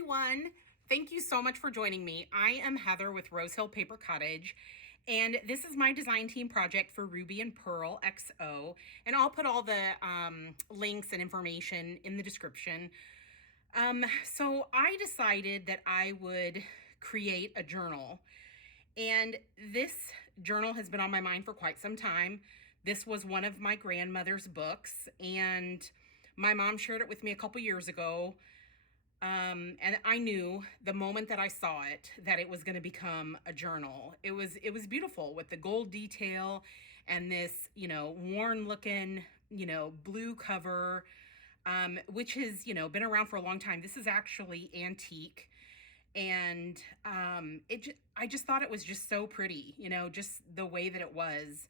everyone. Thank you so much for joining me. I am Heather with Rose Hill Paper Cottage, and this is my design team project for Ruby and Pearl XO. And I'll put all the links and information in the description. So I decided that I would create a journal, and this journal has been on my mind for quite some time. This was one of my grandmother's books, and my mom shared it with me a couple years ago. And I knew the moment that I saw it that it was going to become a journal. It was beautiful with the gold detail and this, worn looking, blue cover, which has, been around for a long time. This is actually antique, and I just thought it was just so pretty, just the way that it was.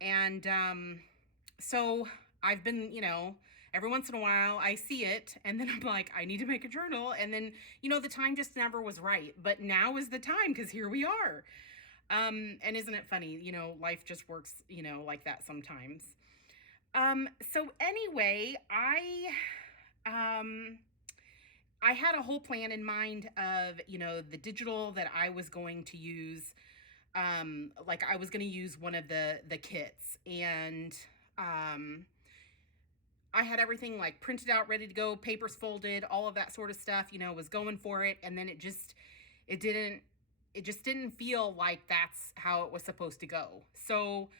And so I've been, every once in a while I see it and then I'm like, I need to make a journal. And then, the time just never was right. But now is the time because here we are. And isn't it funny? Life just works, like that sometimes. So anyway, I had a whole plan in mind of, the digital that I was going to use. Like I was going to use one of the kits, and I had everything like printed out, ready to go, papers folded, all of that sort of stuff, was going for it. And then it didn't, it just didn't feel like that's how it was supposed to go. So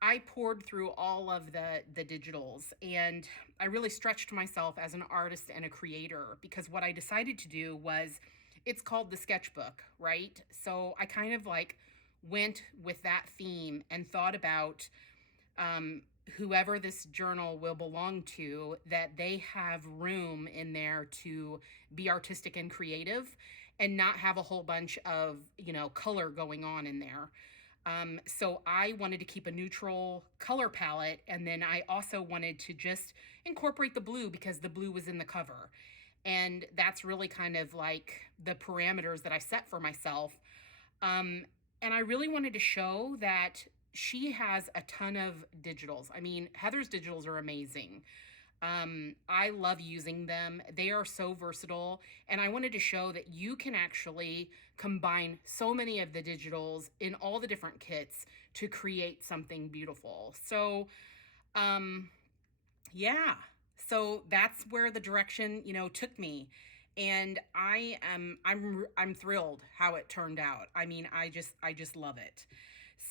I poured through all of the digitals, and I really stretched myself as an artist and a creator, because what I decided to do was, it's called the sketchbook, right? So I kind of like went with that theme and thought about whoever this journal will belong to, that they have room in there to be artistic and creative and not have a whole bunch of, color going on in there. So I wanted to keep a neutral color palette. And then I also wanted to just incorporate the blue because the blue was in the cover. And that's really kind of like the parameters that I set for myself. And I really wanted to show that she has a ton of digitals. I mean, Heather's digitals are amazing. I love using them. They are so versatile. And I wanted to show that you can actually combine so many of the digitals in all the different kits to create something beautiful. So, yeah. So that's where the direction, took me. And I'm thrilled how it turned out. I mean, I just love it.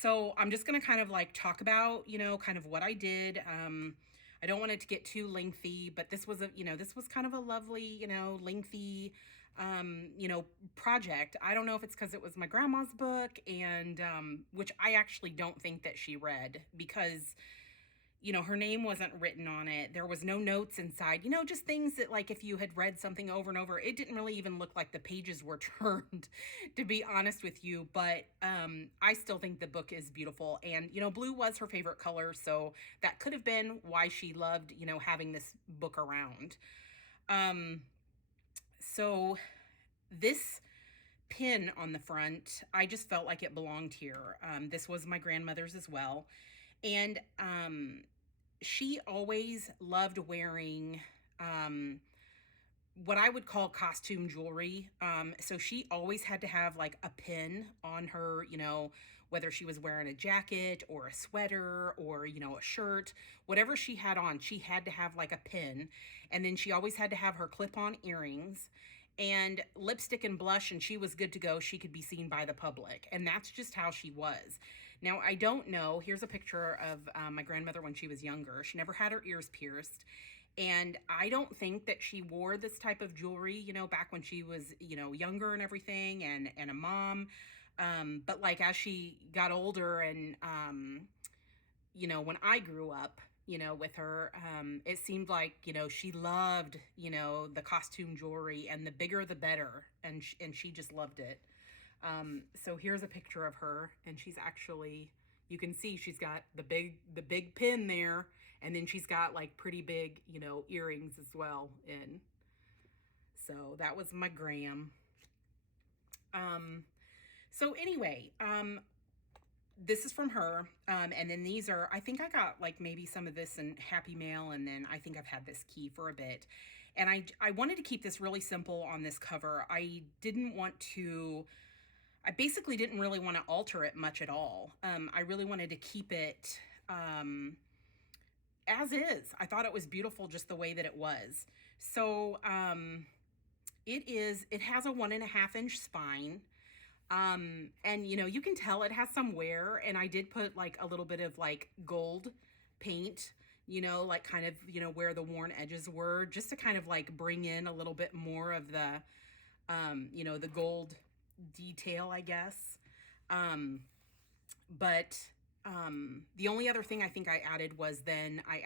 So I'm just going to kind of like talk about, kind of what I did. I don't want it to get too lengthy, but this was kind of a lovely, lengthy, project. I don't know if it's because it was my grandma's book, and which I actually don't think that she read, because her name wasn't written on it. There was no notes inside, just things that, like, if you had read something over and over, it didn't really even look like the pages were turned, to be honest with you. But I still think the book is beautiful. And, blue was her favorite color. So that could have been why she loved, having this book around. So this pin on the front, I just felt like it belonged here. This was my grandmother's as well. And she always loved wearing what I would call costume jewelry. So she always had to have like a pin on her, whether she was wearing a jacket or a sweater or, a shirt, whatever she had on, she had to have like a pin. And then she always had to have her clip-on earrings and lipstick and blush, and she was good to go. She could be seen by the public, and that's just how she was. Now, I don't know. Here's a picture of my grandmother when she was younger. She never had her ears pierced, and I don't think that she wore this type of jewelry, back when she was, younger and everything, and a mom. But like as she got older, and when I grew up, with her, it seemed like, she loved, the costume jewelry, and the bigger the better. And she just loved it. So here's a picture of her, and she's actually, you can see she's got the big pin there, and then she's got like pretty big, earrings as well in. So that was my gram. So anyway, this is from her. And then these are, I think I got like maybe some of this in Happy Mail, and then I think I've had this key for a bit. And I wanted to keep this really simple on this cover. I basically didn't really want to alter it much at all. I really wanted to keep it as is. I thought it was beautiful just the way that it was. So it has a 1.5-inch spine. And you can tell it has some wear, and I did put like a little bit of like gold paint, like kind of, where the worn edges were, just to kind of like bring in a little bit more of the, the gold detail, I guess. But the only other thing I think I added was then I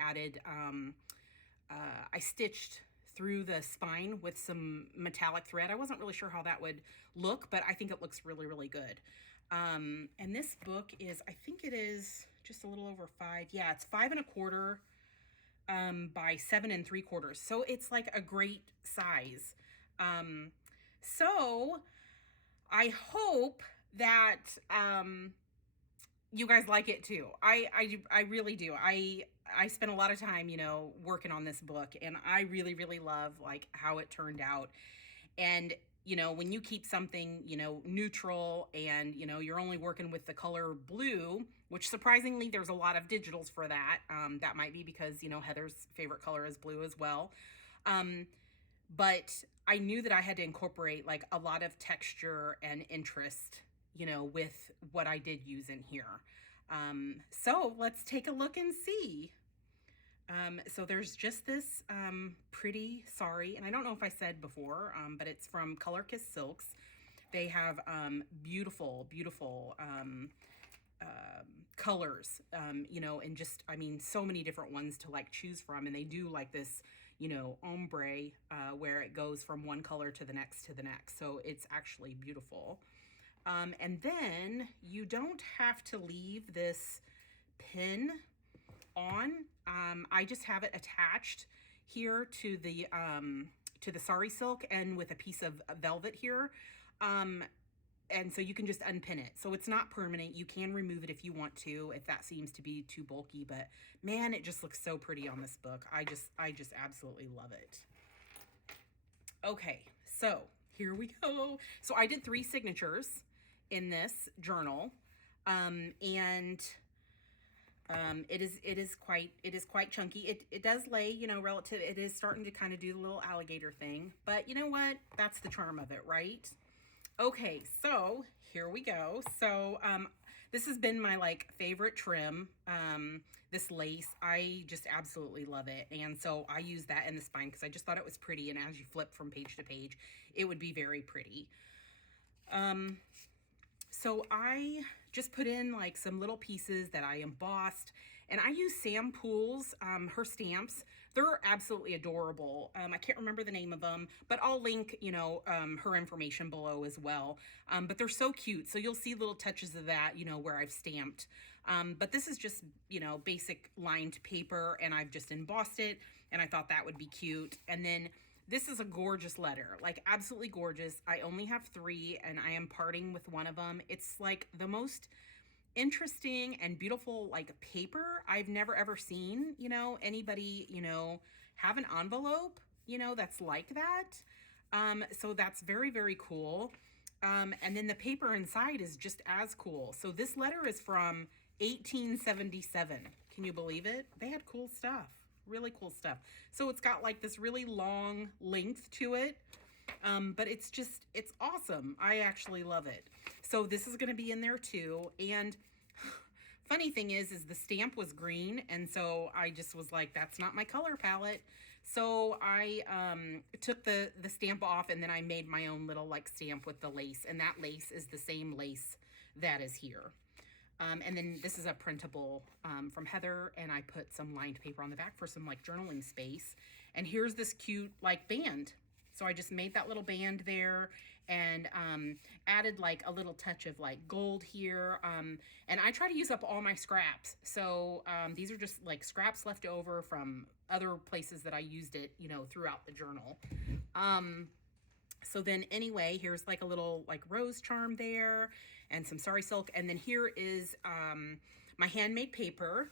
stitched through the spine with some metallic thread. I wasn't really sure how that would look, but I think it looks really, really good. And this book is, I think it is just a little over 5. Yeah, it's 5 1/4 by 7 3/4. So it's like a great size. So I hope that you guys like it too. I really do. I spent a lot of time, working on this book, and I really, really love like how it turned out. And, when you keep something, neutral, and, you're only working with the color blue, which surprisingly, there's a lot of digitals for that. That might be because, Heather's favorite color is blue as well. But I knew that I had to incorporate like a lot of texture and interest, with what I did use in here. So let's take a look and see. So there's just this pretty sari, and I don't know if I said before, but it's from Color Kiss Silks. They have beautiful, beautiful colors, and just, so many different ones to like choose from. And they do like this, ombre, where it goes from one color to the next. So it's actually beautiful. And then you don't have to leave this pin on. I just have it attached here to the sari silk, and with a piece of velvet here. And so you can just unpin it. So it's not permanent. You can remove it if you want to, if that seems to be too bulky, but man, it just looks so pretty on this book. I just absolutely love it. Okay, so here we go. So I did 3 signatures in this journal. It is quite chunky. It does lay, relative. It is starting to kind of do the little alligator thing, but you know what? That's the charm of it, right? Okay, so here we go. So this has been my like favorite trim. This lace, I just absolutely love it. And so I use that in the spine because I just thought it was pretty. And as you flip from page to page, it would be very pretty. So I just put in like some little pieces that I embossed, and I use Sam Poole's, her stamps. They're absolutely adorable. I can't remember the name of them, but I'll link, her information below as well. But they're so cute. So you'll see little touches of that, where I've stamped. But this is just, basic lined paper, and I've just embossed it, and I thought that would be cute. And then this is a gorgeous letter, like absolutely gorgeous. I only have 3, and I am parting with one of them. It's like the most interesting and beautiful like paper I've never ever seen, anybody, have an envelope, that's like that. So that's very, very cool. And then the paper inside is just as cool. So this letter is from 1877. Can you believe it? They had cool stuff. Really cool stuff. So it's got like this really long length to it. But it's awesome. I actually love it. So this is going to be in there too. And funny thing is the stamp was green. And so I just was like, that's not my color palette. So I took the stamp off, and then I made my own little like stamp with the lace. And that lace is the same lace that is here. And then this is a printable from Heather, and I put some lined paper on the back for some like journaling space. And here's this cute like band. So I just made that little band there, and added like a little touch of like gold here. And I try to use up all my scraps. So these are just like scraps left over from other places that I used it, throughout the journal. So then anyway, here's like a little like rose charm there, and some sari silk. And then here is my handmade paper.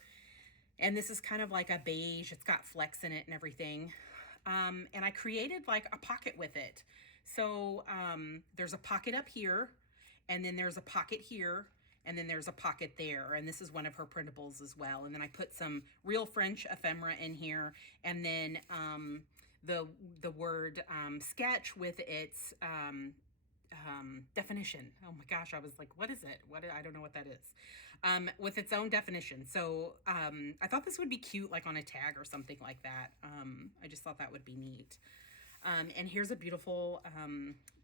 And this is kind of like a beige. It's got flecks in it and everything. And I created like a pocket with it. So there's a pocket up here, and then there's a pocket here, and then there's a pocket there. And this is one of her printables as well. And then I put some real French ephemera in here, and then the word sketch with its definition. Oh my gosh, I was like, what is it? I don't know what that is. With its own definition. So I thought this would be cute, like on a tag or something like that. I just thought that would be neat. And here's a beautiful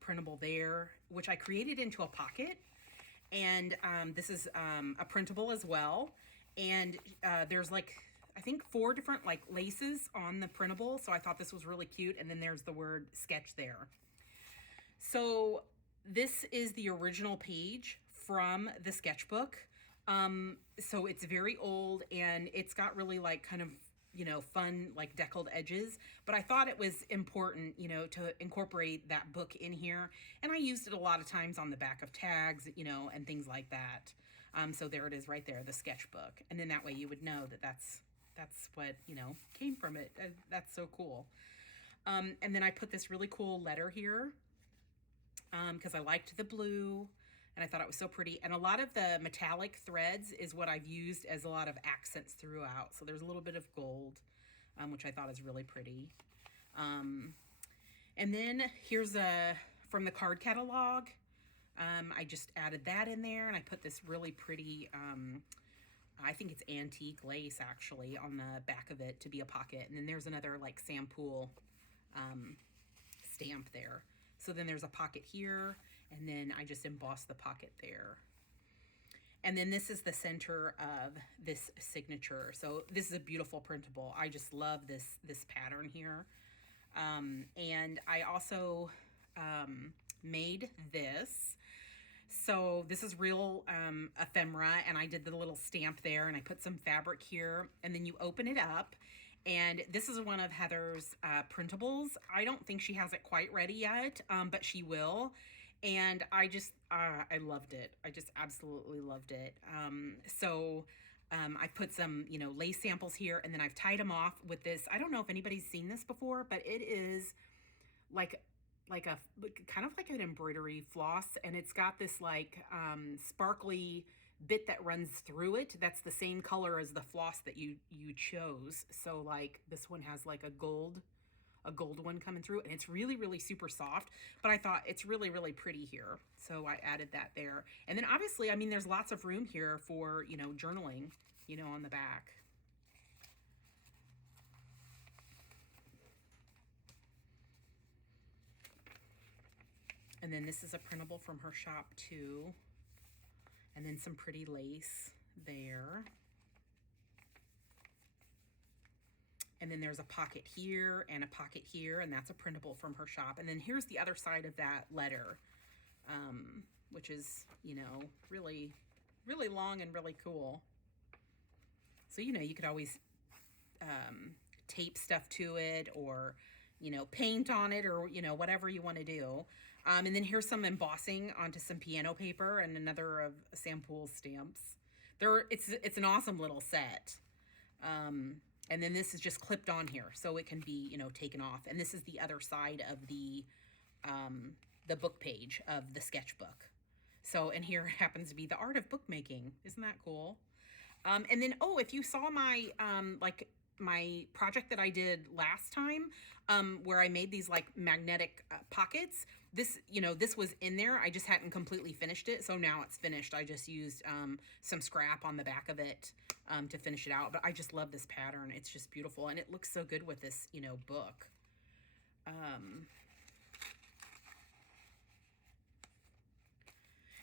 printable there, which I created into a pocket. And this is a printable as well. And there's like, I think 4 different like laces on the printable. So I thought this was really cute. And then there's the word sketch there. So this is the original page from the sketchbook. So it's very old, and it's got really like kind of, you know, fun like deckled edges, but I thought it was important, you know, to incorporate that book in here. And I used it a lot of times on the back of tags, you know, and things like that. So there it is right there, the sketchbook. And then that way you would know that that's what, you know, came from it. That's so cool. And then I put this really cool letter here because I liked the blue. And I thought it was so pretty. And a lot of the metallic threads is what I've used as a lot of accents throughout. So there's a little bit of gold, which I thought is really pretty. And then here's from the card catalog. I just added that in there, and I put this really pretty, I think it's antique lace actually, on the back of it to be a pocket. And then there's another like Sampool stamp there. So then there's a pocket here, and then I just embossed the pocket there. And then this is the center of this signature. So this is a beautiful printable. I just love this pattern here. And I also made this. So this is real ephemera, and I did the little stamp there, and I put some fabric here, and then you open it up. And this is one of Heather's printables. I don't think she has it quite ready yet, but she will. And I just, I loved it. I just absolutely loved it. I put some, you know, lace samples here, and then I've tied them off with this. I don't know if anybody's seen this before, but it is like a kind of like an embroidery floss, and it's got this like sparkly bit that runs through it. That's the same color as the floss that you chose. So like this one has like a gold one coming through, and it's really, really super soft, but I thought it's really, really pretty here. So I added that there. And then obviously, I mean, there's lots of room here for, you know, journaling, you know, on the back. And then this is a printable from her shop too. And then some pretty lace there. And then there's a pocket here and a pocket here, and that's a printable from her shop. And then here's the other side of that letter, which is, you know, really, really long and really cool. So, you know, you could always tape stuff to it, or, you know, paint on it, or, you know, whatever you want to do. And then here's some embossing onto some piano paper, and another of Sampool's stamps. It's an awesome little set. And then this is just clipped on here, so it can be, you know, taken off. And this is the other side of the book page of the sketchbook. So, and here happens to be the art of bookmaking. Isn't that cool? And then, oh, if you saw my, my project that I did last time, where I made these like magnetic pockets, this, you know, this was in there. I just hadn't completely finished it. So now it's finished. I just used some scrap on the back of it to finish it out. But I just love this pattern. It's just beautiful. And it looks so good with this, you know, book.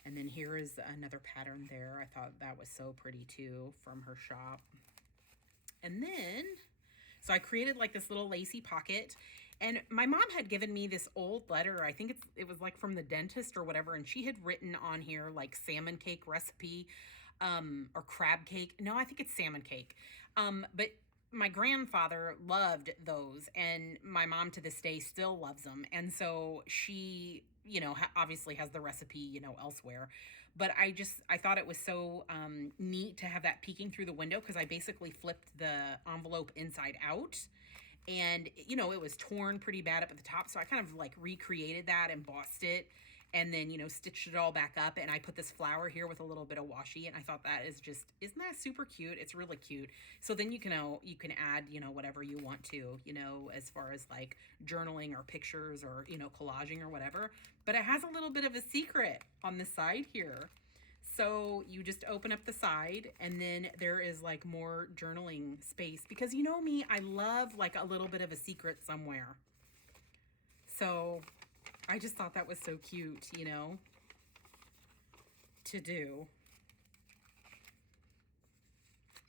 And then here is another pattern there. I thought that was so pretty too, from her shop. And then, so I created like this little lacy pocket, and my mom had given me this old letter. I think it was like from the dentist or whatever. And she had written on here like salmon cake recipe, or crab cake. No, I think it's salmon cake. But my grandfather loved those, and my mom to this day still loves them. And so she, you know, obviously has the recipe, you know, elsewhere. But I thought it was so neat to have that peeking through the window, because I basically flipped the envelope inside out. And it was torn pretty bad up at the top, so I kind of like recreated that, embossed it, and then stitched it all back up. And I put this flower here with a little bit of washi, and I thought that isn't that super cute? It's really cute. So then you can add whatever you want to, as far as like journaling or pictures or collaging or whatever. But it has a little bit of a secret on the side here. So you just open up the side, and then there is like more journaling space, because me, I love like a little bit of a secret somewhere. So I just thought that was so cute, to do.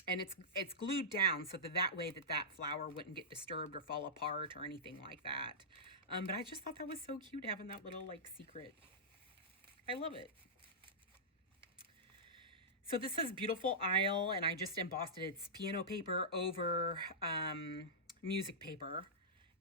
And it's glued down so that way that flower wouldn't get disturbed or fall apart or anything like that. But I just thought that was so cute, having that little like secret. I love it. So this says Beautiful Isle, and I just embossed it. It's piano paper over music paper.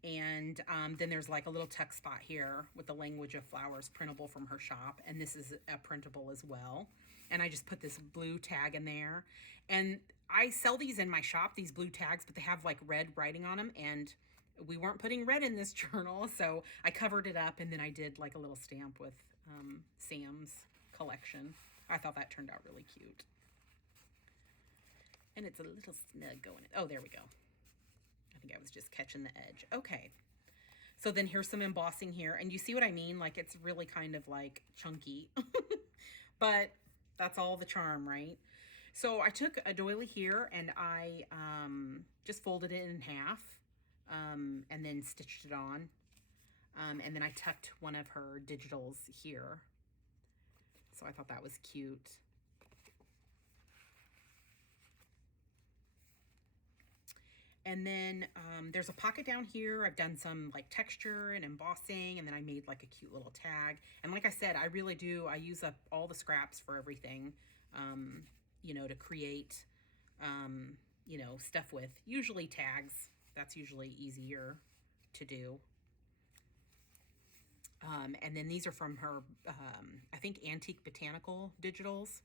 And then there's like a little text spot here with the language of flowers, printable from her shop. And this is a printable as well. And I just put this blue tag in there. And I sell these in my shop, these blue tags, but they have like red writing on them. And we weren't putting red in this journal, so I covered it up, and then I did like a little stamp with Sam's collection. I thought that turned out really cute. And it's a little snug going in. Oh, there we go. I think I was just catching the edge. Okay. So then here's some embossing here. And you see what I mean? Like, it's really kind of like chunky. But that's all the charm, right? So I took a doily here, and I just folded it in half, and then stitched it on. And then I tucked one of her digitals here. So I thought that was cute. And then there's a pocket down here. I've done some like texture and embossing, and then I made like a cute little tag. And like I said, I really do. I use up all the scraps for everything, to create, stuff with. Usually tags. That's usually easier to do. And then these are from her, I think, Antique Botanical digitals.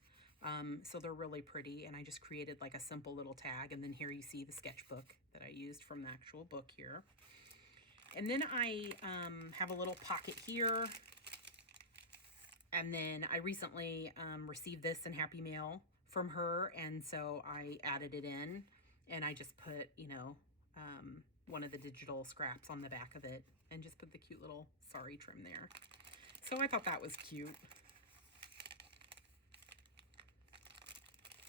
So they're really pretty, and I just created like a simple little tag. And then here you see the sketchbook that I used from the actual book here. And then I have a little pocket here. And then I recently received this in Happy Mail from her, and so I added it in, and I just put, one of the digital scraps on the back of it, and just put the cute little sari trim there. So I thought that was cute.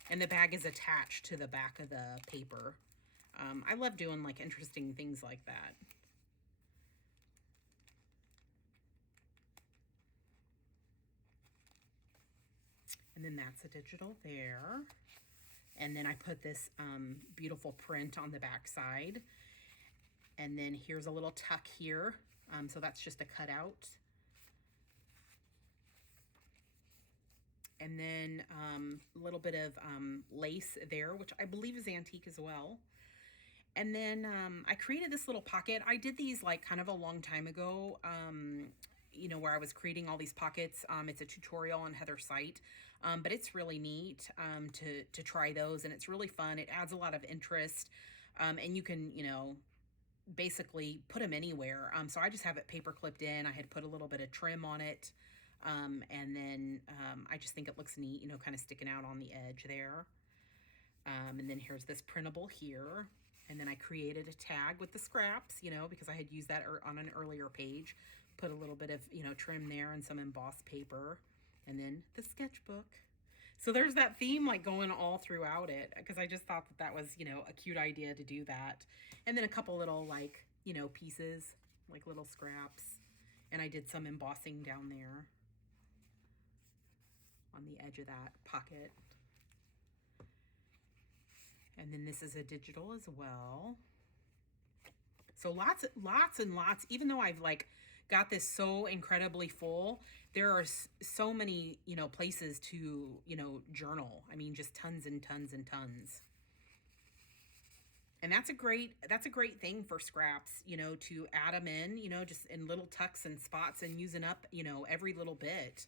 And the bag is attached to the back of the paper. I love doing like interesting things like that. And then that's a digital there. And then I put this beautiful print on the back side. And then here's a little tuck here. So that's just a cutout. And then a little bit of lace there, which I believe is antique as well. And then I created this little pocket. I did these like kind of a long time ago, where I was creating all these pockets. It's a tutorial on Heather's site, but it's really neat to try those, and it's really fun. It adds a lot of interest, and you can, basically put them anywhere. So I just have it paper clipped in. I had put a little bit of trim on it. And then I just think it looks neat, kind of sticking out on the edge there. And then here's this printable here. And then I created a tag with the scraps, because I had used that on an earlier page. Put a little bit of, trim there and some embossed paper. And then the sketchbook. So there's that theme like going all throughout it, because I just thought that was, a cute idea to do that. And then a couple little like, pieces, like little scraps. And I did some embossing down there on the edge of that pocket. And then this is a digital as well. So lots and lots, even though I've like got this so incredibly full, there are so many, places to, journal. I mean, just tons and tons and tons. And that's a great thing for scraps, to add them in, just in little tucks and spots, and using up, every little bit.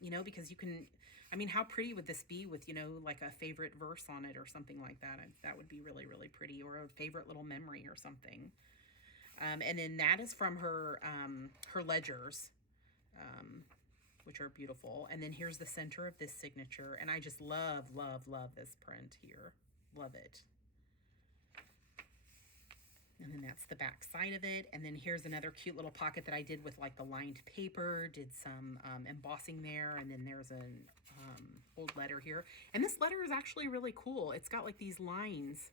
You know, because you can, I mean, how pretty would this be with, you know, like a favorite verse on it or something like that? That would be really, really pretty, or a favorite little memory or something. And then that is from her ledgers, which are beautiful. And then here's the center of this signature. And I just love, love, love this print here. Love it. And then that's the back side of it. And then here's another cute little pocket that I did with like the lined paper, did some embossing there. And then there's an old letter here. And this letter is actually really cool. It's got like these lines,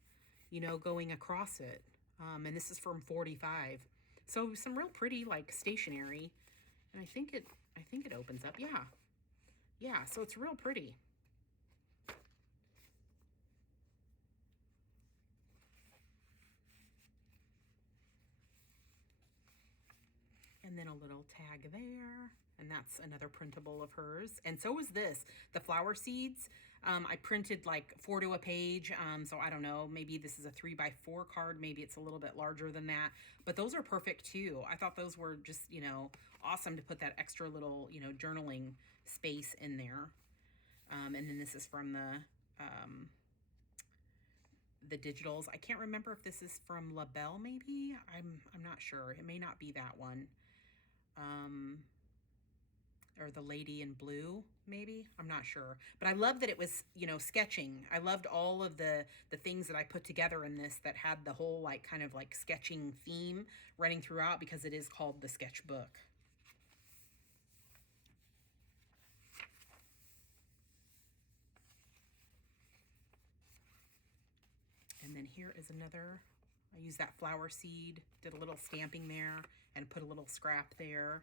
you know, going across it. And this is from 45. So some real pretty like stationery. And I think it opens up. Yeah. Yeah, so it's real pretty. And then a little tag there. And that's another printable of hers. And so is this, the flower seeds. I printed like 4 to a page. So I don't know, maybe this is a 3x4 card. Maybe it's a little bit larger than that. But those are perfect too. I thought those were just, you know, awesome to put that extra little, you know, journaling space in there. And then this is from the digitals. I can't remember if this is from La Belle, maybe. I'm not sure. It may not be that one. Or the lady in blue, maybe. I'm not sure. But I love that it was, you know, sketching. I loved all of the things that I put together in this that had the whole like kind of like sketching theme running throughout, because it is called the sketchbook. And then here is another, I used that flower seed, did a little stamping there and put a little scrap there.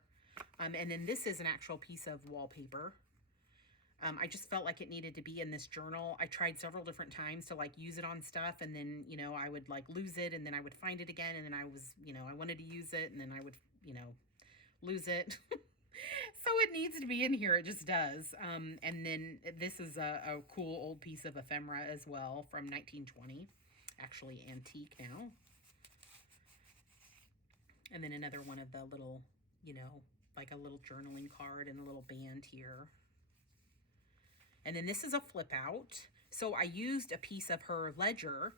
And then this is an actual piece of wallpaper. I just felt like it needed to be in this journal. I tried several different times to like use it on stuff, and then, you know, I would like lose it, and then I would find it again, and then I was, you know, I wanted to use it, and then I would, you know, lose it. So it needs to be in here. It just does. And then this is a cool old piece of ephemera as well from 1920. Actually antique now. And then another one of the little, you know, like a little journaling card and a little band here. And then this is a flip out. So I used a piece of her ledger,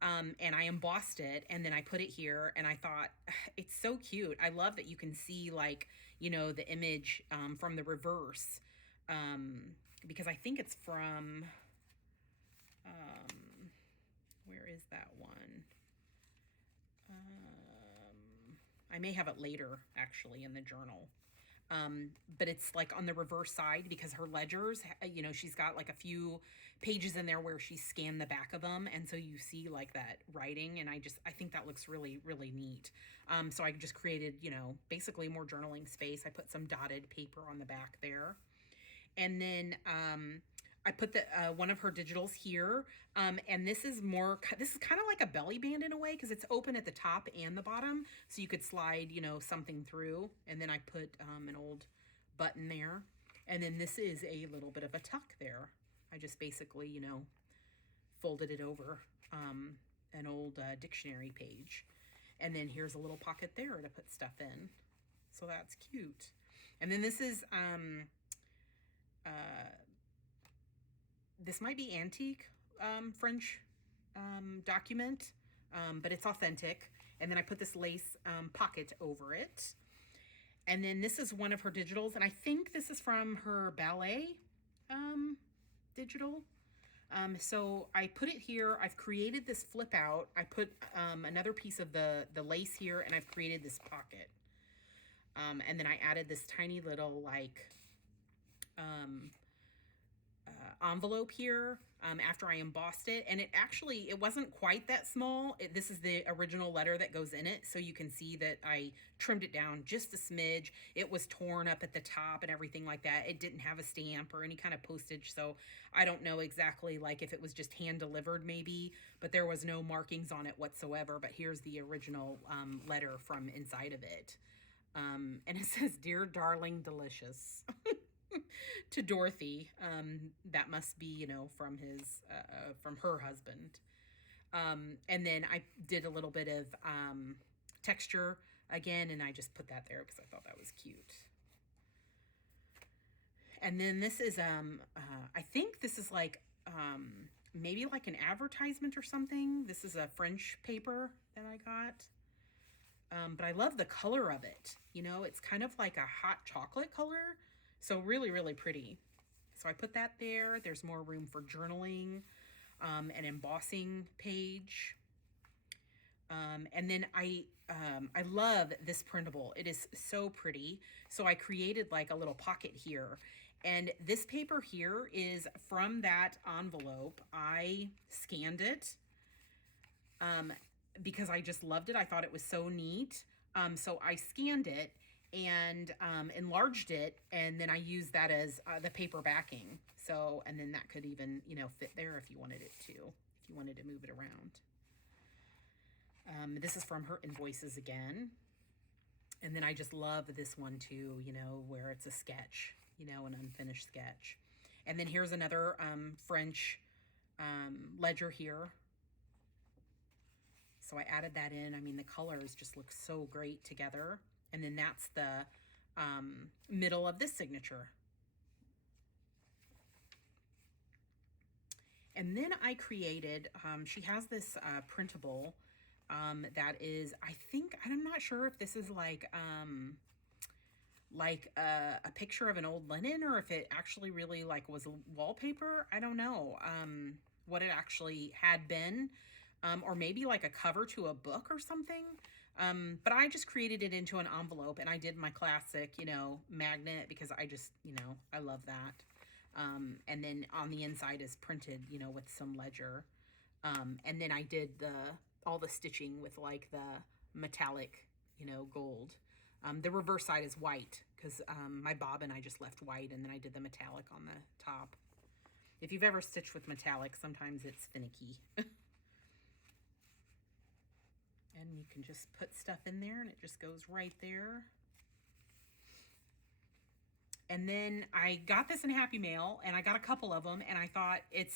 and I embossed it, and then I put it here, and I thought, it's so cute. I love that you can see like, you know, the image from the reverse, because I think it's from, where is that one? I may have it later actually in the journal. But it's like on the reverse side, because her ledgers, you know, she's got like a few pages in there where she scanned the back of them. And so you see like that writing, and I think that looks really, really neat. So I just created, you know, basically more journaling space. I put some dotted paper on the back there. And then, I put the one of her digitals here, and this is kind of like a belly band in a way, because it's open at the top and the bottom, so you could slide, you know, something through. And then I put an old button there, and then this is a little bit of a tuck there. I just basically, you know, folded it over an old dictionary page, and then here's a little pocket there to put stuff in. So that's cute. And then this is this might be antique French document, but it's authentic. And then I put this lace pocket over it. And then this is one of her digitals, and I think this is from her Ballet digital. So I put it here. I've created this flip out. I put another piece of the lace here, and I've created this pocket. And then I added this tiny little like envelope here after I embossed it, and it wasn't quite that small. This is the original letter that goes in it, so you can see that I trimmed it down just a smidge. It was torn up at the top and everything like that. It didn't have a stamp or any kind of postage, so I don't know exactly like if it was just hand delivered maybe, but there was no markings on it whatsoever. But here's the original letter from inside of it, and it says, "Dear Darling Delicious." To Dorothy. That must be, you know, from her husband. And then I did a little bit of texture again, and I just put that there because I thought that was cute. And then this is, I think this is like, maybe like an advertisement or something. This is a French paper that I got. But I love the color of it. You know, it's kind of like a hot chocolate color. So really, really pretty. So I put that there. There's more room for journaling, an embossing page. And then I love this printable. It is so pretty. So I created like a little pocket here. And this paper here is from that envelope. I scanned it because I just loved it. I thought it was so neat. So I scanned it and enlarged it, and then I used that as the paper backing. So, and then that could even, you know, fit there if you wanted it to, if you wanted to move it around. This is from her Invoices again. And then I just love this one too, you know, where it's a sketch, you know, an unfinished sketch. And then here's another French ledger here. So I added that in. I mean, the colors just look so great together. And then that's the middle of this signature. And then I created, she has this printable that is, I think, I'm not sure if this is like a picture of an old linen, or if it actually really like was wallpaper. I don't know what it actually had been, or maybe like a cover to a book or something. But I just created it into an envelope, and I did my classic, you know, magnet, because I just, you know, I love that. And then on the inside is printed, you know, with some ledger. And then I did all the stitching with like the metallic, you know, gold. The reverse side is white because my bobbin I just left white, and then I did the metallic on the top. If you've ever stitched with metallic, sometimes it's finicky. And you can just put stuff in there and it just goes right there. And then I got this in Happy Mail, and I got a couple of them, and I thought it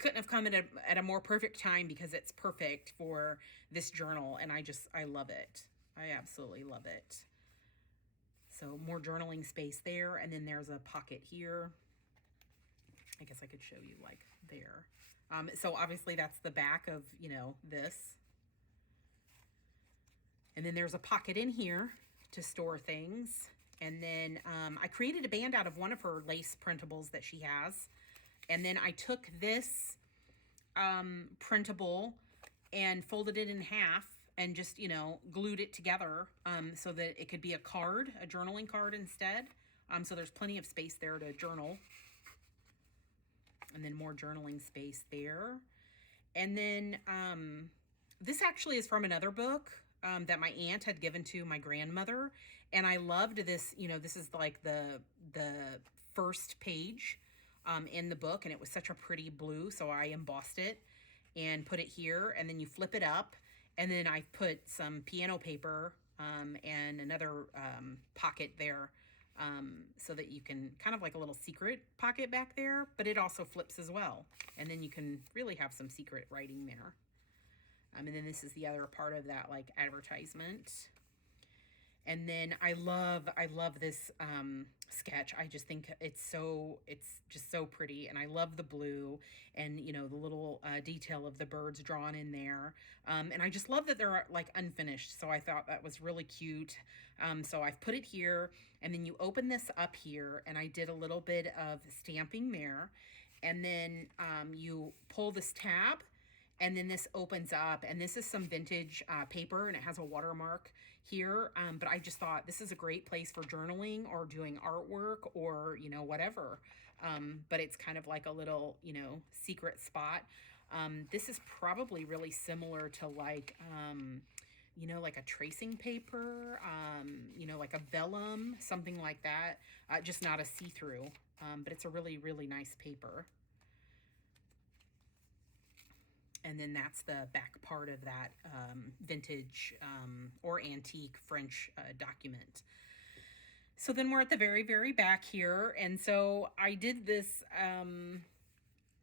couldn't have come at a more perfect time, because it's perfect for this journal, and I love it. I absolutely love it. So more journaling space there, and then there's a pocket here. I guess I could show you like there. So obviously that's the back of, you know, this. And then there's a pocket in here to store things. And then I created a band out of one of her lace printables that she has. And then I took this printable and folded it in half and just, you know, glued it together so that it could be a card, a journaling card instead. So there's plenty of space there to journal. And then more journaling space there. And then this actually is from another book that my aunt had given to my grandmother. And I loved this, you know, this is like the first page in the book, and it was such a pretty blue. So I embossed it and put it here, and then you flip it up, and then I put some piano paper and another pocket there so that you can kind of like a little secret pocket back there, but it also flips as well. And then you can really have some secret writing there. And then this is the other part of that like advertisement. And then I love this sketch. I just think it's just so pretty, and I love the blue, and you know, the little detail of the birds drawn in there. And I just love that they're like unfinished. So I thought that was really cute. So I've put it here, and then you open this up here, and I did a little bit of stamping there, and then you pull this tab, and then this opens up, and this is some vintage paper, and it has a watermark here. But I just thought this is a great place for journaling or doing artwork or, you know, whatever. But it's kind of like a little, you know, secret spot. This is probably really similar to like, you know, like a tracing paper, you know, like a vellum, something like that. Just not a see-through, but it's a really, really nice paper. And then that's the back part of that vintage or antique French document. So then we're at the very, very back here. And so I did this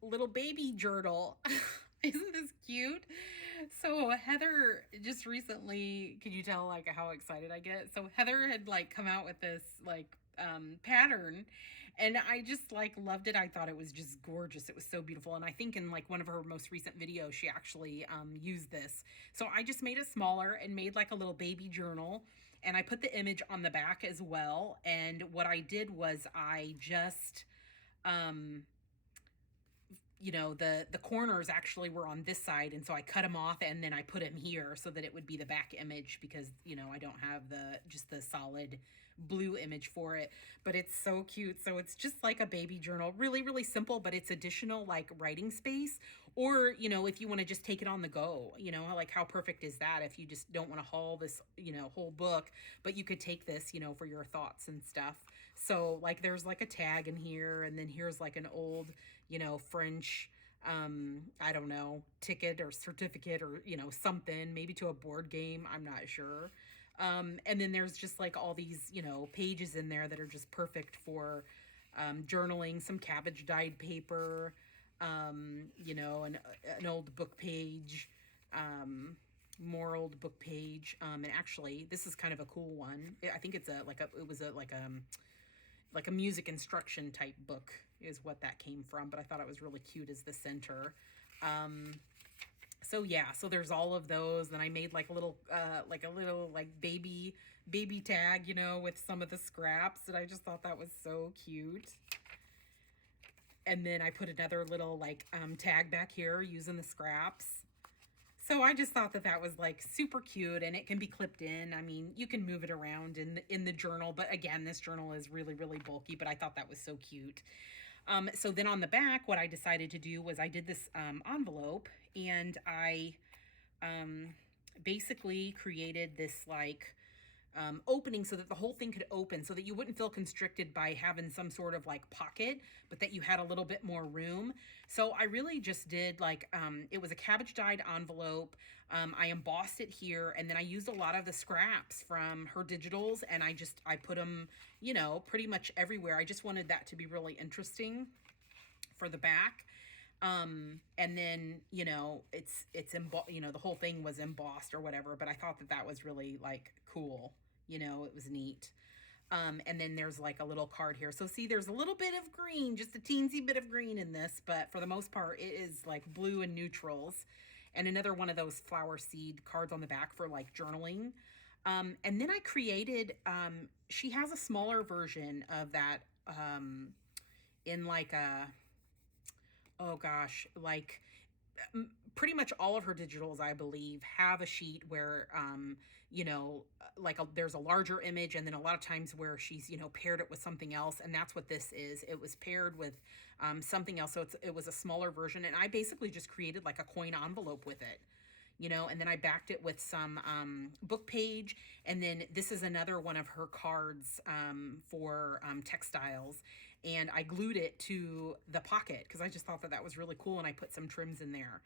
little baby journal. Isn't this cute? So Heather just recently, could you tell like how excited I get? So Heather had like come out with this like pattern, and I just like loved it. I thought it was just gorgeous. It was so beautiful, and I think in like one of her most recent videos she actually used this. So I just made it smaller and made like a little baby journal, and I put the image on the back as well. And what I did was I just um you know, the corners actually were on this side, and so I cut them off and then I put them here so that it would be the back image, because you know I don't have the just the solid blue image for it. But it's so cute. So it's just like a baby journal, really really simple, but it's additional like writing space. Or you know, if you want to just take it on the go, you know, like how perfect is that if you just don't want to haul this, you know, whole book, but you could take this, you know, for your thoughts and stuff. So like there's like a tag in here, and then here's like an old, you know, French, I don't know, ticket or certificate or, you know, something, maybe to a board game. I'm not sure. And then there's just like all these, you know, pages in there that are just perfect for journaling, some cabbage dyed paper, you know, an old book page, more old book page. And actually, this is kind of a cool one. I think it's it was like a music instruction type book is what that came from, but I thought it was really cute as the center. So yeah, so there's all of those. Then I made like a little like baby tag, you know, with some of the scraps, and I just thought that was so cute. And then I put another little like tag back here using the scraps. So I just thought that that was like super cute, and it can be clipped in. I mean, you can move it around in the journal, but again, this journal is really, really bulky, but I thought that was so cute. So then on the back, what I decided to do was I did this envelope, and I basically created this like opening so that the whole thing could open, so that you wouldn't feel constricted by having some sort of like pocket, but that you had a little bit more room. So I really just did like, it was a cabbage dyed envelope. I embossed it here, and then I used a lot of the scraps from her digitals, and I put them, you know, pretty much everywhere. I just wanted that to be really interesting for the back. And then, you know, you know, the whole thing was embossed or whatever, but I thought that that was really like cool. You know, it was neat. And then there's like a little card here. So see, there's a little bit of green, just a teensy bit of green in this, but for the most part, it is like blue and neutrals. And another one of those flower seed cards on the back for like journaling. And then I created, she has a smaller version of that, in like a, oh gosh, like pretty much all of her digitals, I believe, have a sheet where, you know, there's a larger image, and then a lot of times where she's, you know, paired it with something else. And that's what this is. It was paired with something else. So it was a smaller version. And I basically just created like a coin envelope with it, you know, and then I backed it with some book page. And then this is another one of her cards for textiles. And I glued it to the pocket because I just thought that that was really cool. And I put some trims in there.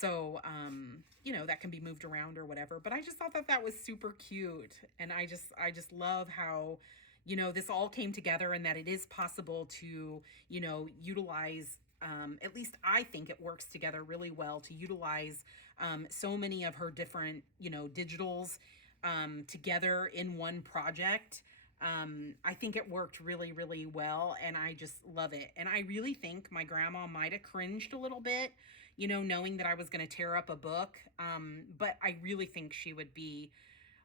So, you know, that can be moved around or whatever. But I just thought that that was super cute. And I just love how, you know, this all came together, and that it is possible to, you know, utilize, at least I think it works together really well to utilize so many of her different, you know, digitals together in one project. I think it worked really, really well, and I just love it. And I really think my grandma might have cringed a little bit, you know, knowing that I was going to tear up a book. But I really think she would be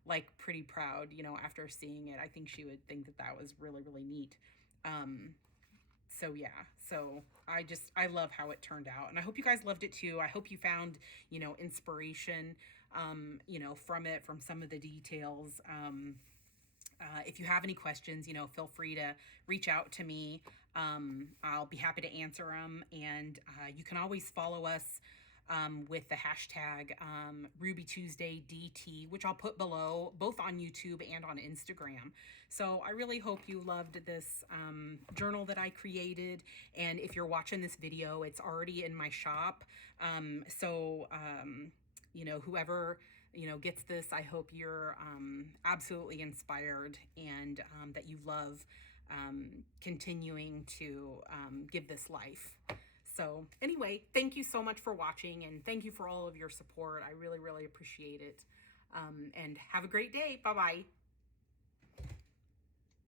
like pretty proud, you know, after seeing it. I think she would think that that was really, really neat. So yeah, so I love how it turned out, and I hope you guys loved it too. I hope you found, you know, inspiration, you know, from it, from some of the details. If you have any questions, you know, feel free to reach out to me. I'll be happy to answer them. And you can always follow us with the hashtag Ruby Tuesday DT, which I'll put below, both on YouTube and on Instagram. So I really hope you loved this journal that I created. And if you're watching this video, it's already in my shop. You know, whoever, you know, gets this, I hope you're absolutely inspired, and that you love continuing to give this life. So anyway, thank you so much for watching, and thank you for all of your support. I really, really appreciate it. And have a great day. Bye-bye.